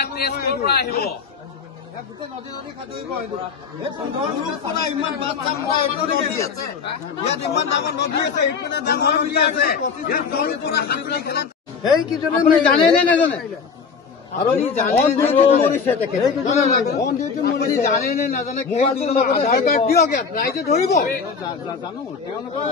এইবিলাক টেষ্ট কৰা আহিব ইমান বাচ্চা ইয়াত ইমান ডাঙৰ নদী আছে ইপিনে ডাঙৰ নদী আছে ইয়াত নদীৰ পৰা সাঁতুৰি খেলা সেই কি জানে নে নাজানে আৰু মৰিছে তেখেতে জানে নে নাজানে আধাৰ কাৰ্ড দিয়ক ইয়াত ৰাইজে ধৰিব জানো তেওঁলোকৰ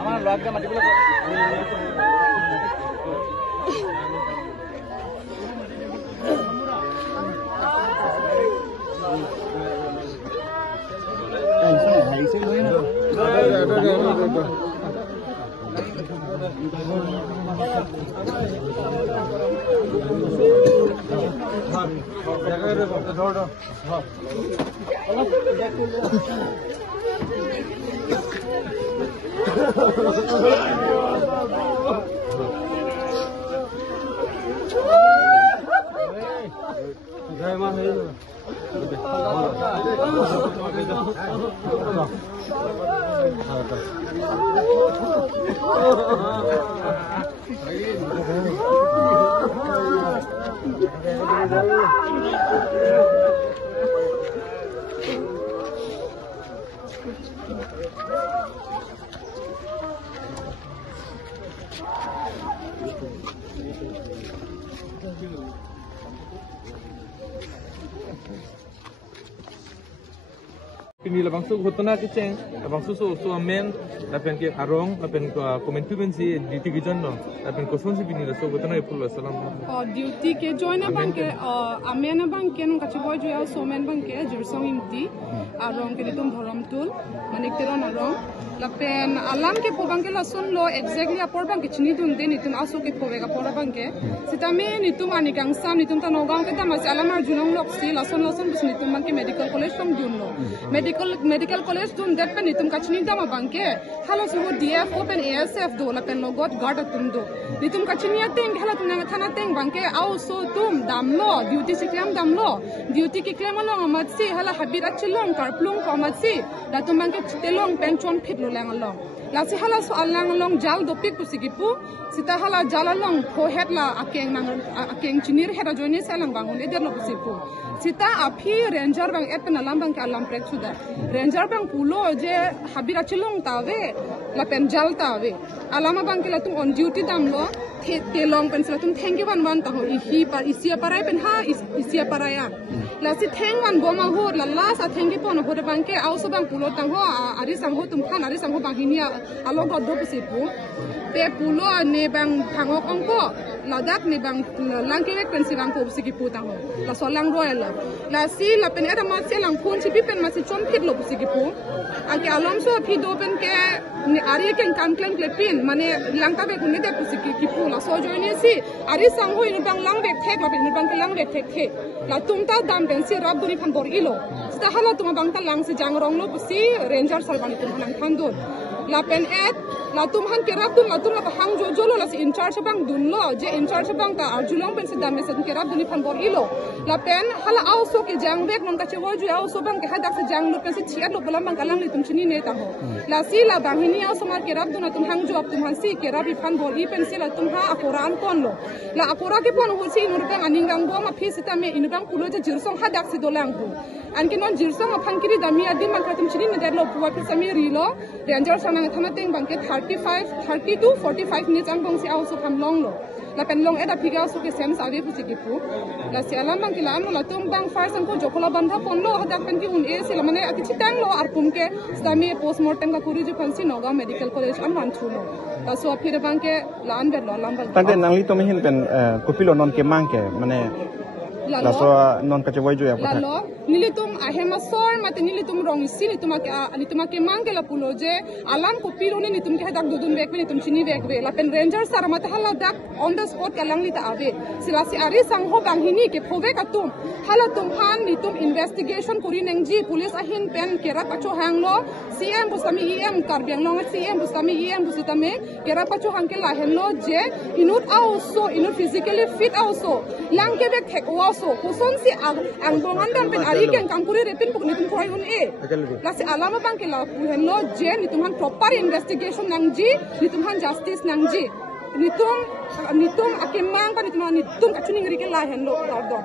আমার লজ্জা মাটিগুলো Pini labang su hutna ke ceng labang su amen lapen ke arong lapen komentu ben si duty ke jon no lapen koson si pini la so hutna e pul salam duty ke join bang ke amen bang ke nung kachi boy jo so men bang ke jursong imti arong ke ditum bhoram tul manik teron arong lapen alam ke pobang ke lason lo exactly apor bang ke chini dun de nitum aso ke povega pora bang ke sitame nitum anigang sam nitum ta nogam ke tamas alamar junong lok si lason bis nitum bang ke medical college tam dun lo medical college dun det pe nitum kachini dama bang ke halo su df open asf do lapen logot guard atum do nitum kachini ateng hala tunang thana teng bang ke au so tum dam lo duty siklam dam lo duty ke klem lo amat si hala habit achilong karplung ko amat si datum bang ke telong penchon phit lang along la si hala so alang along jal do pik pusigipu sita hala jal along ko het la akeng chinir hera joini salang bangun eder no pusipu sita api ranger bang et na lambang ka alam prek suda ranger bang pulo je habira chilong tawe la pen jal tawe alama bang ke la tum on duty dam lo telong pen sila tum thank you wan ta ho hi par isia parai pen ha isia paraya la si theng wan boma ho la la sa thank you pon ho bang ke au so bang pulo tang ho ari sang ho tum khan ari sang ho bang hinia alo god do pusipu te pulo ne bang thangok angko ladak ne bang langke pen sirang ko pusipu tang ho la so lang royal la si la pen era ma selang phun si pen ma si chom phit lo pusipu ake alom so phi do pen ke ni ari ken kan klen klepin mane langka be kunne de pusipu la so joine si ari sang ho inu bang lang be thek la pen bang ke lang be thek la tum ta dam ben si rab duni phan bor ilo sta hala tum bang ta lang si jang rong lo pusi ranger salbani tum nang khan dun la pen et la tum han ke rab dun la tum la hang jo jolo la si in charge bang dun lo je in charge bang ta arjulong pen si dam me se ke rab duni phan bor ilo la pen hala au so ke jang bek non ka che wo ju au so bang ke hadak se jang lo pen si chiat lo bolam bang kalang li tum chini ne ta ho la si la bang hini au so mar ke rab dun tum hang jo tum han si ke rab phan bor i pen si la tum ha akoran kon lo la akora ke pon ho si nur bang aning rang bo ma phi sita me in bang pulo je jirsong hadak se dolang hu an ke non jirsong aphan kiri dami adi man ka tum chini ne der lo puwa pe sami ri lo ranger sanang thana teng bang ke 30 to 45 minutes ang bang si au so kham long lo la pen long eta phiga so ke sem sabe pu sikipu la si alam bang kilan la tum bang far sang ko jokola bandha pon lo hadak pen ki un e se la mane akichi tang lo ar pum ke sami postmortem ka kuri ju phansi noga medical college am ran thulo ta so phir bang ke lan ber lo lam bang tante nangli to hin pen kopilo non ke mang ke mane la so non ka che wai ju ya la lo nilitum ahemasor mate nilitum rong isi nitum ke mangke la pulo je alam ko pirone nitum ke dak dudun bek nitum chini bek be la pen ranger sar mate hala dak on the spot kalang lita ave silasi ari sang ho bang hini ke phove katum hala tum han nitum investigation kuri nengji police ahin pen kera pacho hanglo cm busami em karbiang long cm busami em busitame kera pacho hangke la henlo je inut also inut physically fit also lang ke bek thek also kuson si ang dongan dan pen ari ken kampuri repin puk nitum khoi un e lasi alama bang ke la henlo je nitum han proper investigation nangji nitum han justice nangji nitum akemang pa nitum kachuni ngri ke la henlo do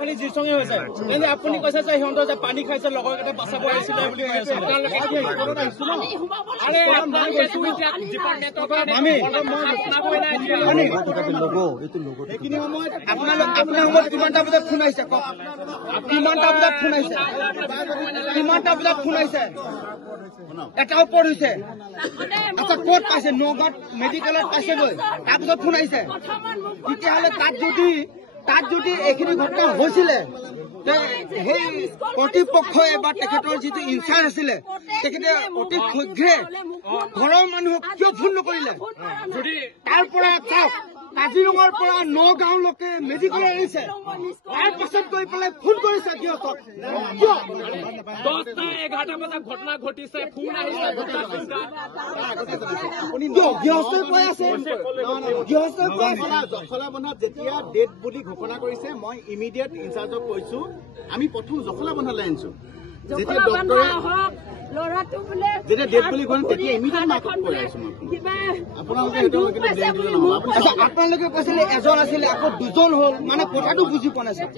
খালি জিচঙে হৈছে এনে আপুনি কৈছে যে সিহঁতৰ যে পানী খাইছে লগৰ এটা বাচাব আহিছিলে বুলি কৈছে আপোনালোকে কি ঘৰত আহিছিল আৰে মই কৈছো এতিয়া ডিপাৰ্টমেন্টৰ পৰা আমি লোগো এইটো লোগো এইখিনি সময়ত আপোনাৰ সময়ত কিমানটা বজাত ফোন আহিছে কওক কিমানটা বজাত ফোন আহিছে এটাও পঢ়িছে আচ্ছা ক'ত পাইছে নগাঁৱত মেডিকেলত পাইছেগৈ তাৰপিছত ফোন আহিছে তেতিয়াহ'লে তাত যদি এইখিনি ঘটনা হৈছিলে সেই কৰ্তৃপক্ষই বা তেখেতৰ যিটো ইনচাৰ্জ আছিলে তেখেতে অতি শীঘ্ৰে ঘৰৰ মানুহক কিয় ফোন নকৰিলে তাৰ পৰা চাওক কাজিৰঙাৰ পৰা নগাঁওলৈকে মেডিকেলত আহিছে তাৰ পাছত গৈ পেলাই ফোন কৰিছে সিহঁতক কিয় 10টা 11টা বজাত ঘটনা ঘটিছে ফোন আহিছে গৃহস্থই কৈ আছে জখলা বন্ধাত যেতিয়া ডেট বুলি ঘোষণা কৰিছে মই ইমিডিয়েট ইনচাৰ্জক কৈছো আমি প্ৰথম জখলা বন্ধালৈ আনিছো যেতিয়া ডক্টৰে যেতিয়া ডেট বুলি কয় তেতিয়া ইমিডিয়েট মাৰ্কত কৈ আছো আপোনালোকে কৈছিলে এজন আছিলে আকৌ দুজন হ'ল মানে কথাটো বুজি পোৱা নাছিল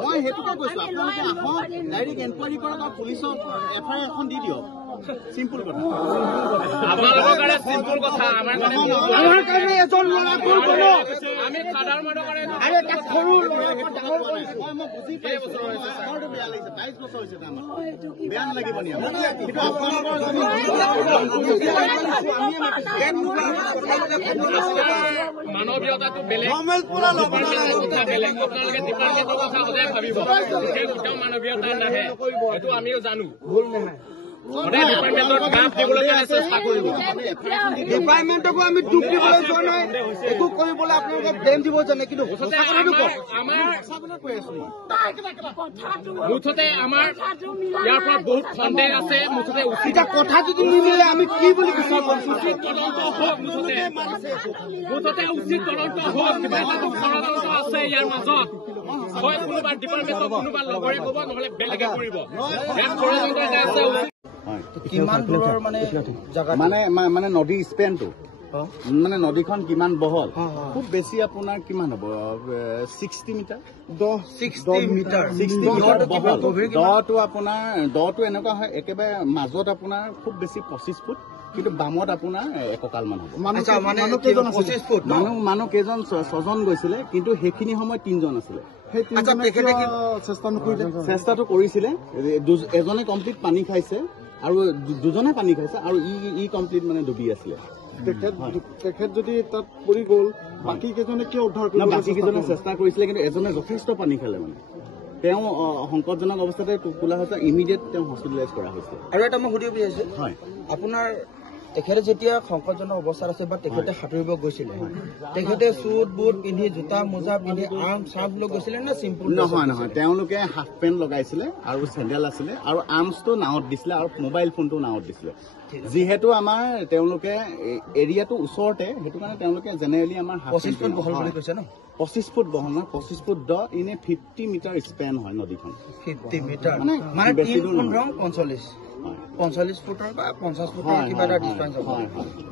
মই সেইটোকে কৈছো আপোনালোকে আহক ডাইৰেক্ট এনকুৱাৰী কৰক আৰু পুলিচক এফআইআৰ এখন দি দিয়ক সিম্পল কথা আপোনালোকৰ কাৰণে সিম্পল কথা আমাৰ কাৰণে এজন ল'ৰা গ'ল কোনো আমি সাধাৰণ মানুহৰ কাৰণে আৰে এটা সৰু ল'ৰা ডাঙৰ কৰিছে মই বুজি পাইছো আমাৰটো বেয়া লাগিছে 22 বছৰ হৈছে আমাৰ বেয়া নালাগিব নি কিন্তু আপোনালোকৰ মানৱীয়তাটো বেলেগ বেলেগ আপোনালোকে ডিপাৰ্টমেণ্টৰ কথা সদায় ভাবিব সেই গোটেই মানৱীয়তা নাহে এইটো আমিও জানো ভুল নহয় ডিপাৰ্টমেণ্টকো আমি দুখ দিবলৈ যোৱা নাই একো কৰিবলৈ আপোনালোকে ব্লেম দিব জানে কিন্তু মুঠতে আমাৰ ইয়াৰ পৰা বহুত সন্দেহ আছে মুঠতে এতিয়া কথা যদি নিমিলে আমি কি বুলি কৈছো উচিত তদন্ত হওক মুঠতে উচিত তদন্ত হওক কিবা এটা ষড়যন্ত্ৰ আছে ইয়াৰ মাজত হয় কোনোবা ডিপাৰ্টমেণ্টৰ কোনোবা লগৰে ক'ব নহ'লে বেলেগে কৰিব ইয়াত ষড়যন্ত্ৰ আছে কিমান দূৰৰ মানে নদীৰ স্পেনটো মানে নদীখন কিমান বহল খুব বেছি আপোনাৰ কিমান হ'ব 60 মিটাৰ 60 মিটাৰ দটো আপোনাৰ দটো এনেকুৱা হয় একেবাৰে মাজত আপোনাৰ খুব বেছি 25 ফুট কিন্তু বামত আপোনাৰ এককাল মান হ'ব মানুহ কেইজন 6জন গৈছিলে কিন্তু সেইখিনি সময়ত 3জন আছিলে চেষ্টাটো কৰিছিলে এজনে কমপ্লিট পানী খাইছে আৰু দুজনে পানী খাইছে আৰু ই কমপ্লিট মানে ডুবি আছিলে তেখেত যদি তাত পৰি গ'ল বাকী কেইজনে কিয় উদ্ধাৰ কৰিব বাকী কেইজনে চেষ্টা কৰিছিলে কিন্তু এজনে যথেষ্ট পানী খালে মানে তেওঁ সংকটজনক অৱস্থাতে তোলা হৈছে ইমিডিয়েট তেওঁ হস্পিটেলাইজ কৰা হৈছে আৰু এটা মই সুধিব বিচাৰিছো হয় আপোনাৰ তেখেতে যেতিয়া সংকটজনক অৱস্থাত আছে বা তেখেতে সাঁতুৰিব গৈছিলে তেখেতে চুট বুট পিন্ধি জোতা মোজা পিন্ধি আৰ্ম চাৰ্ভ লৈ গৈছিলে নে চিম্পুল নহয় তেওঁলোকে হাফ পেণ্ট লগাইছিলে আৰু চেণ্ডেল আছিলে আৰু আৰ্মছটো নাৱত দিছিলে আৰু মোবাইল ফোনটো নাৱত দিছিলে যিহেতু আমাৰ তেওঁলোকে এৰিয়াটো ওচৰতে সেইটো কাৰণে তেওঁলোকে জেনেৰেলি আমাৰ 25 ফুট বহল বুলি কৈছে ন 25 ফুট বহল নহয় 25 ফুট দ ইনে 50 মিটাৰ স্পেন হয় নদীখন 50 মিটাৰ মানে 45 ফুটৰ বা 50 ফুটৰ কিবা এটা ডিষ্টেন্স হ'ব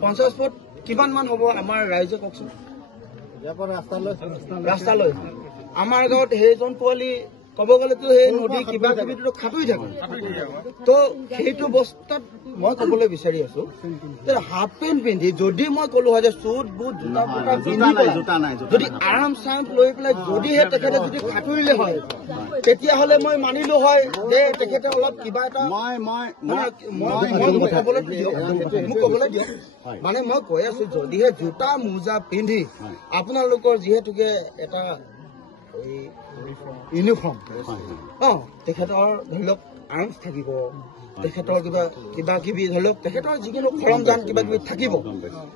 50 ফুট কিমান মান হ'ব আমাৰ ৰাইজে কওকচোন ৰাস্তালৈ আমাৰ গাঁৱত সেইজন পোৱালি ক'ব গ'লেতো সেই নদী কিবা কিবিটো খাটুই থাকে তো সেইটো অৱস্থাত মই ক'বলৈ বিচাৰি আছো যে হাফ পেণ্ট পিন্ধি যদি মই ক'লো হয় যে চুট বুট জোতা পোটা পিন্ধি যদি আৰাম চাৰাম লৈ পেলাই যদিহে তেখেতে যদি খাটুৰিলে হয় তেতিয়াহ'লে মই মানিলো হয় যে তেখেতে অলপ কিবা এটা মোক ক'বলৈ দিয়ক মানে মই কৈ আছো যদিহে জোতা মোজা পিন্ধি আপোনালোকৰ যিহেতুকে এটা ইউনিফৰ্ম তেখেতৰ ধৰি লওক আৰ্মছ থাকিব তেখেতৰ কিবা কিবি ধৰি লওক তেখেতৰ যিকোনো সৰঞ্জাম কিবা কিবি থাকিব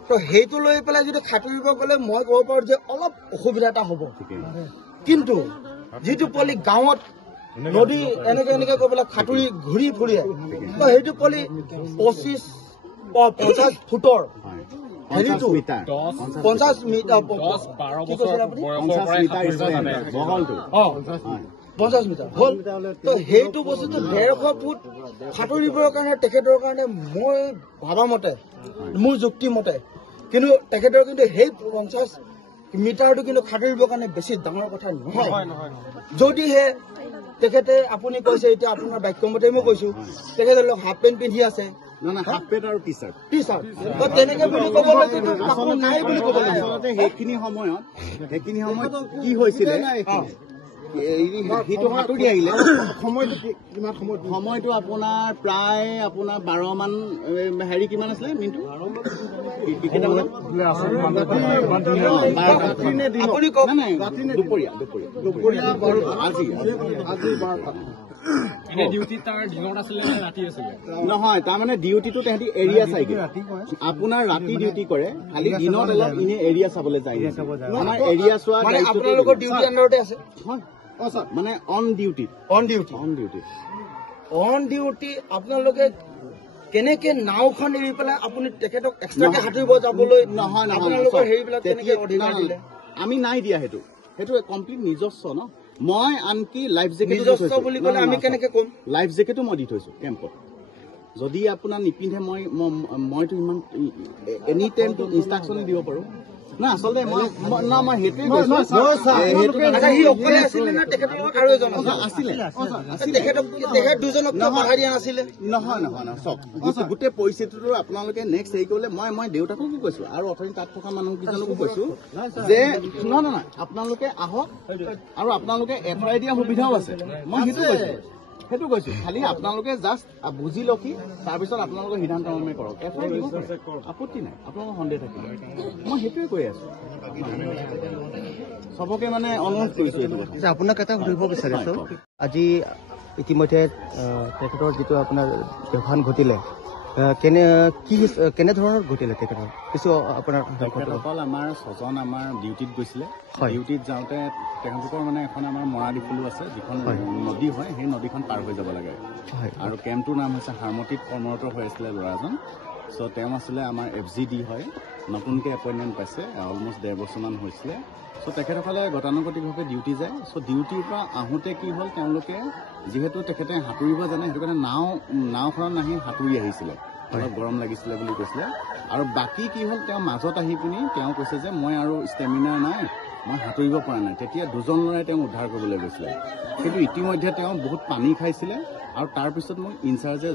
তো সেইটো লৈ পেলাই যদি সাঁতুৰিব গ'লে মই ক'ব পাৰোঁ যে অলপ অসুবিধা এটা হ'ব কিন্তু যিটো পোৱালি গাঁৱত নদী এনেকে কৈ পেলাই সাঁতুৰি ঘূৰি ফুৰে তো সেইটো পোৱালি 50 ফুটৰ হেৰিটো 50 মিটাৰ 50 মিটাৰ হ'ল তো সেইটো বস্তুটো 150 ফুট সাঁতুৰিবৰ কাৰণে তেখেতৰ কাৰণে মই ভাবা মতে মোৰ যুক্তি মতে কিন্তু তেখেতৰ কিন্তু সেই 50 মিটাৰটো কিন্তু সাঁতুৰিবৰ কাৰণে বেছি ডাঙৰ কথা নহয় যদিহে তেখেতে আপুনি কৈছে এতিয়া আপোনাৰ বাক্যমতে মই কৈছো তেখেতে হাফ পেণ্ট পিন্ধি আছে হাফ পেণ্ট আৰু টি চাৰ্ট তেনেকে বুলি ক'ব নাই বুলি ক'ব আচলতে সেইখিনি সময়ত কি হৈছিলে সিটো সাঁতুৰি আহিলে সময়টো আপোনাৰ প্ৰায় 12 মান হেৰি কিমান আছিলে মিনিটটো নহয় তাৰমানে ডিউটিটো তাহাঁতি এৰিয়া চাইগে আপোনাৰ ৰাতি ডিউটি কৰে খালি দিনত অলপ এনে এৰিয়া চাবলৈ যায় আমাৰ এৰিয়া চোৱা আপোনালোকৰ ডিউটি আণ্ডাৰতে আছে মানে অন ডিউটি আপোনালোকে কেনেকে নাওখন এৰি পেলাই আপুনি তেখেতক এক্সট্ৰাকে সাঁতুৰিব যাবলৈ নহয় আপোনালোকৰ হেৰিবিলাক কেনেকে অধিকাৰ দিলে আমি নাই দিয়া সেইটো কমপ্লিট নিজস্ব ন মই আনকি লাইফ জেকেট নিজস্ব বুলি ক'লে আমি কেনেকে ক'ম লাইফ জেকেটো মই দি থৈছো কেম্পত যদি আপোনাৰ নিপিন্ধে মইতো ইমান এনি টাইম ইনষ্ট্ৰাকশ্যন দিব পাৰো না আচলতে মই সেইটোৱে নহয় চাওক গোটেই পৰিস্থিতিটো আপোনালোকে নেক্সট হেৰি কৰিলে মই দেউতাকো কৈছো আৰু অথনি তাত থকা মানুহকেইজনকো কৈছো যে নহয় আপোনালোকে আহক আৰু আপোনালোকে এফআইআৰ দিয়া সুবিধাও আছে মই সেইটো কৈছো খালি আপোনালোকে জাষ্ট বুজি লকি তাৰপিছত আপোনালোকে সিদ্ধান্ত কৰক আপত্তি নাই আপোনালোকৰ সন্দেহ থাকিব মই সেইটোৱে কৈ আছো চবকে মানে অনুৰোধ কৰিছো এইটো কথা আপোনাক এটা সুধিব বিচাৰিছো আজি ইতিমধ্যে তেখেতৰ যিটো আপোনাৰ দেহান ঘটিলে কেনেধৰণৰ ঘটিলে তেখেতৰ কিছু আপোনাৰ তেখেতসকল আমাৰ 6জন আমাৰ ডিউটিত গৈছিলে ডিউটিত যাওঁতে তেখেতলোকৰ মানে এখন আমাৰ মৰাদিফুলো আছে যিখন নদী হয় সেই নদীখন পাৰ হৈ যাব লাগে আৰু কেম্পটোৰ নাম হৈছে হাৰমতিত কৰ্মৰত হৈ আছিলে ল'ৰাজন চ' তেওঁ আছিলে আমাৰ FGD হয় নতুনকৈ এপইণ্টমেণ্ট পাইছে অলমষ্ট 1.5 বছৰমান হৈছিলে চ' তেখেতসকলে গতানুগতিকভাৱে ডিউটি যায় চ' ডিউটিৰ পৰা আহোঁতে কি হ'ল তেওঁলোকে যিহেতু তেখেতে সাঁতুৰিব জানে সেইটো কাৰণে নাওখনত নাহি সাঁতুৰি আহিছিলে অলপ গৰম লাগিছিলে বুলি কৈছিলে আৰু বাকী কি হ'ল তেওঁ মাজত আহি পিনি তেওঁ কৈছে যে মই আৰু ষ্টেমিনা নাই মই সাঁতুৰিব পৰা নাই তেতিয়া 2জন ল'ৰাই তেওঁক উদ্ধাৰ কৰিবলৈ গৈছিলে কিন্তু ইতিমধ্যে তেওঁ বহুত পানী খাইছিলে আৰু তাৰপিছত মোক ইনচাৰ্জে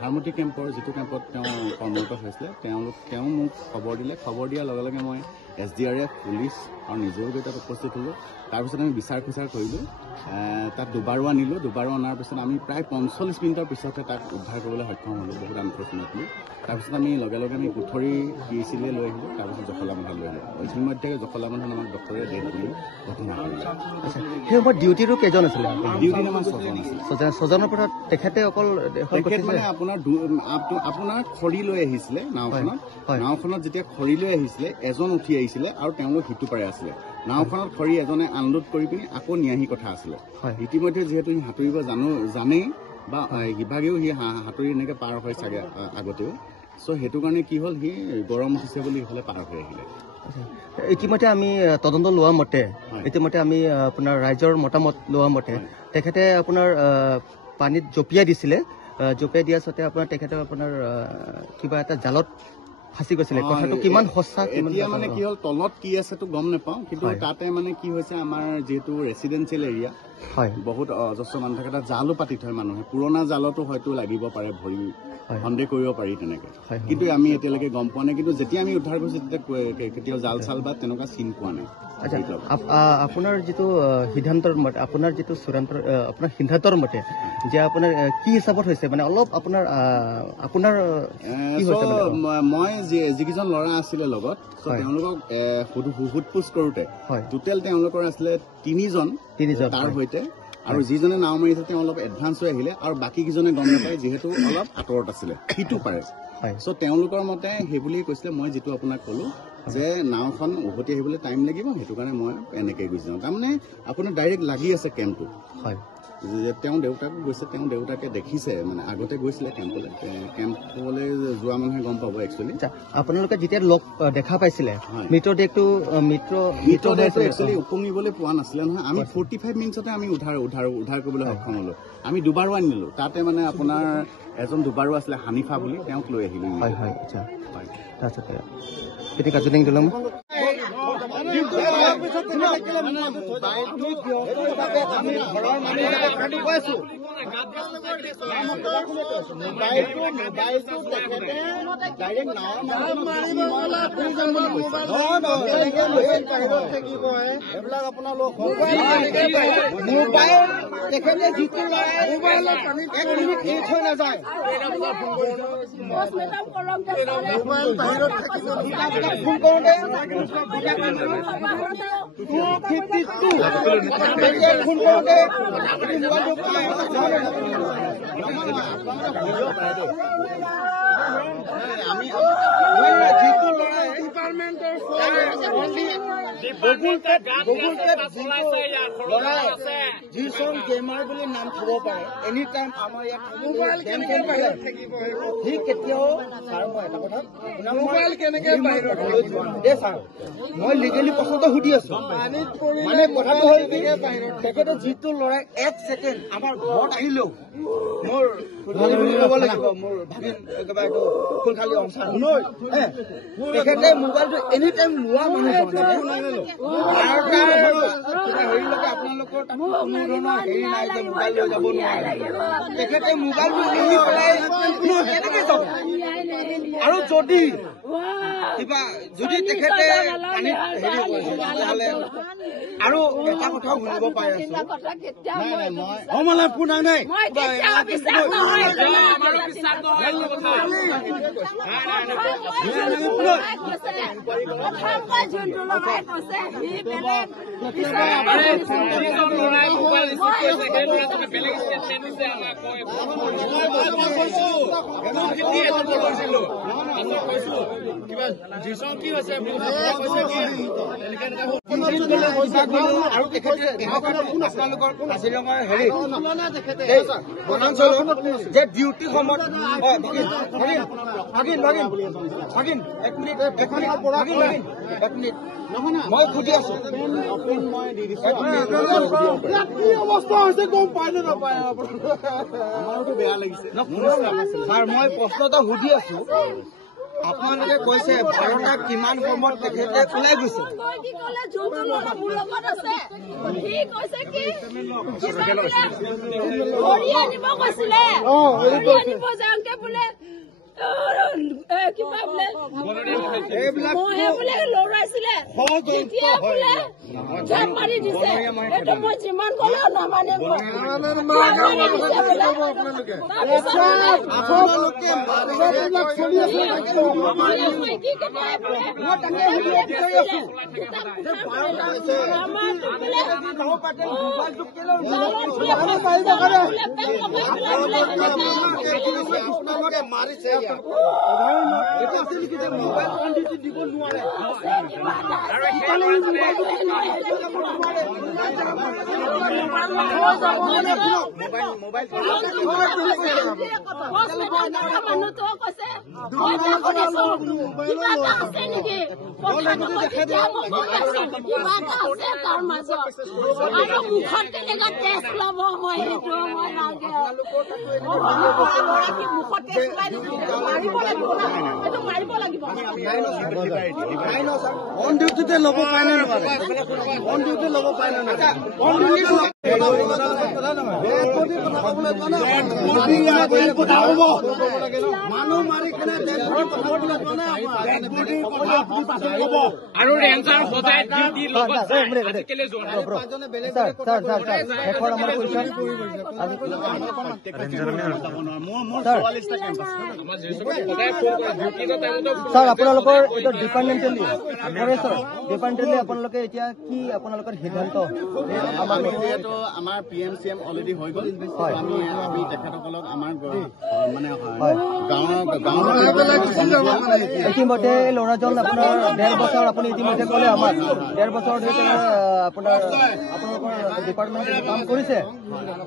হাৰমতি কেম্পৰ যিটো কেম্পত তেওঁ কৰ্মৰত হৈছিলে তেওঁ মোক খবৰ দিয়াৰ লগে লগে মই SDRF পুলিচ আৰু নিজেও গৈ তাত উপস্থিত হ'লোঁ তাৰপিছত আমি বিচাৰ কৰিলোঁ তাত দুবাৰো অনাৰ পিছত আমি প্ৰায় 45 মিনিটৰ পিছতহে তাক উদ্ধাৰ কৰিবলৈ সক্ষম হ'লোঁ বহুত আনফৰ্চুনেটলি তাৰপিছত আমি লগে আমি পুথৰি PHC লৈ আহিলোঁ তাৰপিছত জখলাবন্ধাত লৈ আহিলোঁ ইতিমধ্যে জখলাবন্ধাত আমাক ডক্টৰে ডেট দিলে ঘটনা কৰিলে সেই সময়ত ডিউটিটো কেইজন আছিলে ডিউটি আমাৰ 6জন আছিলে 6জনৰ পৰা তেখেতে অকল মানে আপোনাৰ খৰি লৈ আহিছিলে নাওখনত যেতিয়া খৰি লৈ আহিছিলে এজন উঠি আহিছিলে আৰু তেওঁলোক সিটো পাৰে আছিলে নাওখনত খৰি এজনে আনলোড কৰি পিনি আকৌ নিয়াহি কথা আছিলে ইতিমধ্যে যিহেতু সি সাঁতুৰিব জানেই বা ইভাগেও সি সাঁতুৰি এনেকৈ পাৰ হয় চাগে আগতেও চ' সেইটো কাৰণে কি হ'ল সি গৰম উঠিছে বুলি ইফালে পাৰ হৈ আহিলে ইতিমধ্যে আমি তদন্ত লোৱা মতে আমি আপোনাৰ ৰাইজৰ মতামত লোৱা মতে তেখেতে আপোনাৰ পানীত জঁপিয়াই দিছিলে জঁপিয়াই দিয়াৰ সত্ত্বে আপোনাৰ তেখেতে আপোনাৰ কিবা এটা জালত ফাঁচি গৈছিলে কথাটো কিমান সঁচা এতিয়া মানে কি হ'ল তলত কি আছেতো গম নাপাওঁ কিন্তু তাতে মানে কি হৈছে আমাৰ যিহেতু ৰেচিডেঞ্চিয়েল এৰিয়া বহুত অজস্ৰ মানুহ থাকে তাত জালো পাতি থয় মানুহে পুৰণা জালতো হয়তো লাগিব পাৰে ভৰি সন্দেহ কৰিব পাৰি তেনেকে কিন্তু আমি এতিয়ালৈকে গম পোৱা নাই কিন্তু যেতিয়া আমি উদ্ধাৰ কৰিছোঁ তেতিয়া কেতিয়াও জাল চাল বা তেনেকুৱা চিন পোৱা নাই আপোনাৰ যিটো সিদ্ধান্তৰ মতে আপোনাৰ যিটো চূড়ান্ত আপোনাৰ সিদ্ধান্তৰ মতে যে আপোনাৰ কি হিচাপত হৈছে মানে অলপ আপোনাৰ যিকেইজন ল'ৰা আছিলে লগত তেওঁলোকক সোধ-পোছ কৰোঁতে টোটেল তেওঁলোকৰ আছিলে 3জন তাৰ সৈতে, আৰু যিজনে নাও মাৰিছে তেওঁ অলপ এডভান্স হৈ আহিলে, আৰু বাকী কেইজনে গম নাপায় যিহেতু অলপ আঁতৰত আছিলে, সিটো পাৰে। চ' তেওঁলোকৰ মতে সেই বুলিয়ে কৈছিলে, মই যিটো আপোনাক ক'লো যে নাওখন উভতি আহিবলৈ টাইম লাগিব, সেইটো কাৰণে মই এনেকৈ গুচি যাওঁ। তাৰমানে আপোনাৰ ডাইৰেক্ট লাগি আছে কেম্পটো। তেওঁ দেউতাক গৈছে, তেওঁ দেউতাকে দেখিছে, মানে আগতে গৈছিলে কেম্পলৈ যোৱা মানুহে গম পাব। একচুৱেলি আপোনালোকে যেতিয়া লগ দেখা পাইছিলে মৃতদেহটো একচুৱেলি উপঙিবলৈ পোৱা নাছিলে নহয়। আমি 45 মিনিটতে আমি উদ্ধাৰ কৰিবলৈ সক্ষম হলো। আমি দুবাৰো আনিলো, তাতে মানে আপোনাৰ এজন দুবাৰো আছিলে হানিফা বুলি, তেওঁক লৈ আহিলো। যিজন গেমাৰ বুলি নাম থব পাৰে, এনি টাইম আমাৰ ইয়াত সি কেতিয়াও ছাৰ, মই এটা কথা মোবাইল কেনেকে ছাৰ, মই লিগেলি প্ৰশ্নটো সুধি আছো। মানে কথাটো হ'ল কি, তেখেতে যিটো ল'ৰাই 1 ছেকেণ্ড আমাৰ ঘৰত আহিলেও মোৰ ল'ব লাগিব, মোৰ ভাগিন একেবাৰে এইটো ফুলখালী অঞ্চল, তেখেতে মোবাইলটো এনি টাইম লোৱা মানুহ হেৰিলৈকে আপোনালোকৰ তাত কোনো ধৰণৰ হেৰি নাই যে মোবাইল লৈ যাব নোৱাৰে। তেখেতে মোবাইলটো এৰি পেলাই কেনেকে যাব? আৰু যদি তেখেতে পানীত হেৰি কৰিছে তেতিয়াহ'লে আৰু এটা কথা শুনিব পাই আছো, আৰু তেখেতে আপোনালোকৰ কাজিৰঙাৰ হেৰি বনাঞ্চলত যে ডিউটি সময়ত মই সুধি আছো, কি অৱস্থা হৈছে গম পাই নে নাপায়? আমাৰোতো বেয়া লাগিছে ছাৰ। মই প্ৰশ্ন এটা সুধি আছো, আপোনালোকে কৈছে 12টা কিমান সময়ত তেখেতে ওলাই গৈছে? মাৰিছে মোবাইল কোৱান্টিটি দিব নোৱাৰে। অন ডিউটিতে ল'ব পাৰে নে নোৱাৰে? অন ডিউটি ল'ব পাৰে নে নোৱাৰে? মানুহ মাৰি আৰু ৰেঞ্জাৰ সদায় ডিউটি লগত আজিকালি যোৱা ছাৰ আপোনালোকৰ এইটো ডিপাৰ্টমেণ্টেলি আপোনালোকে এতিয়া কি আপোনালোকৰ সিদ্ধান্ত আমাৰ PMCM অলৰেডি হৈ গ'ল আমি তেখেতসকলক আমাৰ মানে ইতিমধ্যে ল'ৰাজন আপোনাৰ 1.5 বছৰ আপুনি ইতিমধ্যে ক'লে আমাৰ 1.5 বছৰ ধৰি আপোনাৰ আপোনালোকৰ ডিপাৰ্টমেণ্টে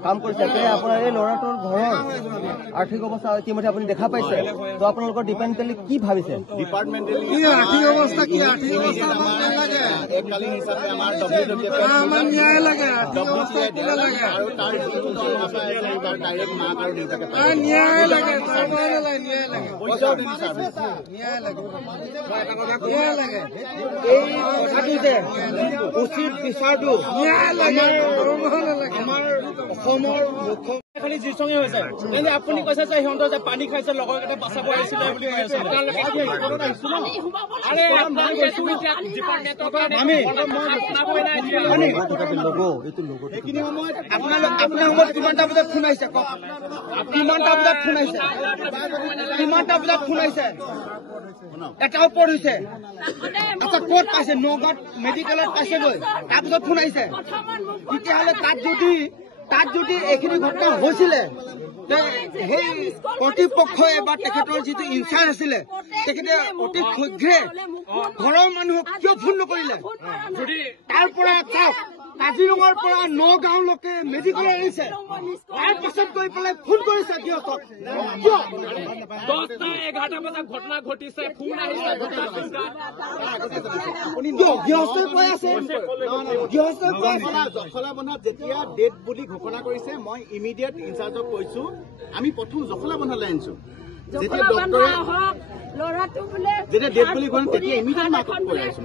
কাম কৰিছে এতিয়া আপোনাৰ এই ল'ৰাটোৰ ঘৰৰ আৰ্থিক অৱস্থা ইতিমধ্যে আপুনি দেখা পাইছে তো আপোনালোকৰ ডিপাৰ্টমেণ্টেলি কি ভাবিছে ডিপাৰ্টমেণ্টেলি আৰ্থিক অৱস্থা এককালীন হিচাপে আমাৰ ন্যায় লাগে আৰু তাৰ ডাইৰেক্ট মাক আৰু দেউতাকে ন্যায় লাগে এই কথাটো যে উচিত বিচাৰটো আমাৰ অসমৰ মুখ্য খালি জিৰচঙে হৈছে কিন্তু আপুনি কৈছে যে সিহঁতৰ যে পানী খাইছে লগৰ কেইটা বাচাব আহিছিলে বুলি এইখিনি সময়ত আপোনাৰ সময়ত কিমানটা বজাত ফোন আহিছে কওক কিমানটা বজাত ফোন আহিছে এটা ওপৰত হৈছে আচ্ছা ক'ত পাইছে নগাঁৱত মেডিকেলত পাইছেগৈ তাৰপিছত ফোন আহিছে তেতিয়াহ'লে তাত যদি এইখিনি ঘটনা হৈছিলে সেই কৰ্তৃপক্ষই বা তেখেতৰ যিটো ইনচাৰ্জ আছিলে তেখেতে অতি শীঘ্ৰে ঘৰৰ মানুহক কিয় ফোন নকৰিলে তাৰ পৰা চাওক কাজিৰঙাৰ পৰা নগাঁওলৈকে মেডিকেল আনিছে তাৰ পাছত গৈ পেলাই ফোন কৰিছে গৃহস্থক কিয় 10টা 11টা বজাত ঘটনা ঘটিছে ফোন আহিছে গৃহস্থই কৈ আছে জখলা বন্ধাত যেতিয়া ডেট বুলি ঘোষণা কৰিছে মই ইমিডিয়েট ইনচাৰ্জক কৈছো আমি প্ৰথম জখলা বন্ধালৈ আনিছো যেতিয়া ডক্টৰে যেতিয়া ডেট বুলি কয় তেতিয়া ইমিডিয়েট মাকক কৈ আছো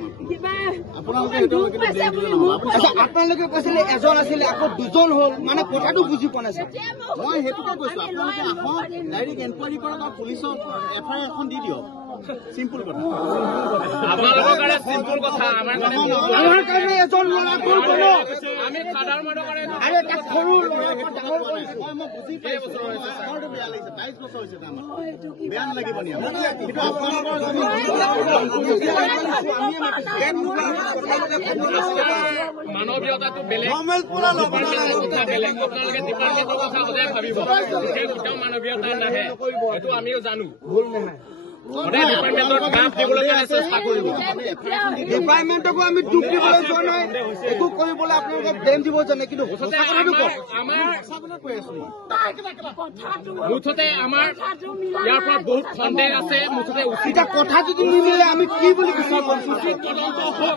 আপোনালোকে কৈছিলে এজন আছিলে আকৌ দুজন হ'ল মানে কথাটো বুজি পোৱা নাছিল মই সেইটোকে কৈছো আপোনালোকে আহক ডাইৰেক্ট এনকুৱাৰী কৰক আৰু পুলিচক FIR এখন দি দিয়ক চিম্পুল কথা আপোনালোকৰ কাৰণে চিম্পুল কথা আমাৰ কাৰণে এজন ল'ৰা গ'ল আমি সাধাৰণ মানুহৰ কাৰণে আৰু এটা সৰু ল'ৰা ডাঙৰ কৰিছে মই বুজি পাইছো আমাৰতো বেয়া লাগিছে 22 বছৰ হৈছে আমাৰ বেয়া নালাগিব নি কিন্তু আপোনালোকৰ মানৱীয়তাটো বেলেগ বেলেগ আপোনালোকে ডিপাৰ্টমেণ্টৰ কথা সদায় ভাবিব সেই কেতিয়াও মানৱীয়তা নাহে এইটো আমিও জানো ভুল নহয় সদায় ডিপাৰ্টমেণ্টৰ কাম দিবলৈ চেষ্টা কৰিব ডিপাৰ্টমেণ্টকো আমি দুখ দিবলৈ যোৱা নাই একো কৰিবলৈ আপোনালোকক ব্লেম দিব জানে কিন্তু মুঠতে আমাৰ ইয়াৰ পৰা বহুত সন্দেহ আছে মুঠতে এতিয়া কথা যদি নিমিলে আমি কি বুলি বিচাৰ কৰিছো উচিত তদন্ত হওক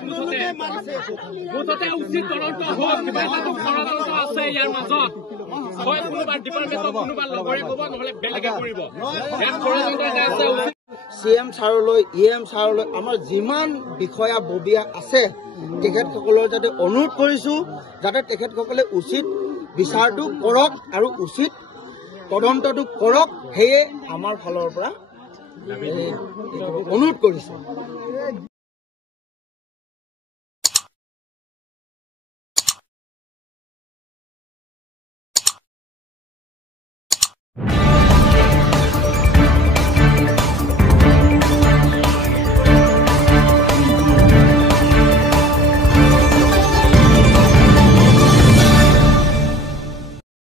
মুঠতে উচিত তদন্ত হওক কিবা এটা ষড়যন্ত্ৰ আছে ইয়াৰ মাজত হয় কোনোবা ডিপাৰ্টমেণ্টৰ কোনোবা লগৰে ক'ব নহ'লে বেলেগে কৰিব ইয়াত ষড়যন্ত্ৰ এটা আছে CM ছাৰলৈ EM ছাৰলৈ আমাৰ যিমান বিষয়া ববীয়া আছে তেখেতসকলৰ যাতে অনুৰোধ কৰিছো যাতে তেখেতসকলে উচিত বিচাৰটো কৰক আৰু উচিত তদন্তটো কৰক সেয়ে আমাৰ ফালৰ পৰা অনুৰোধ কৰিছো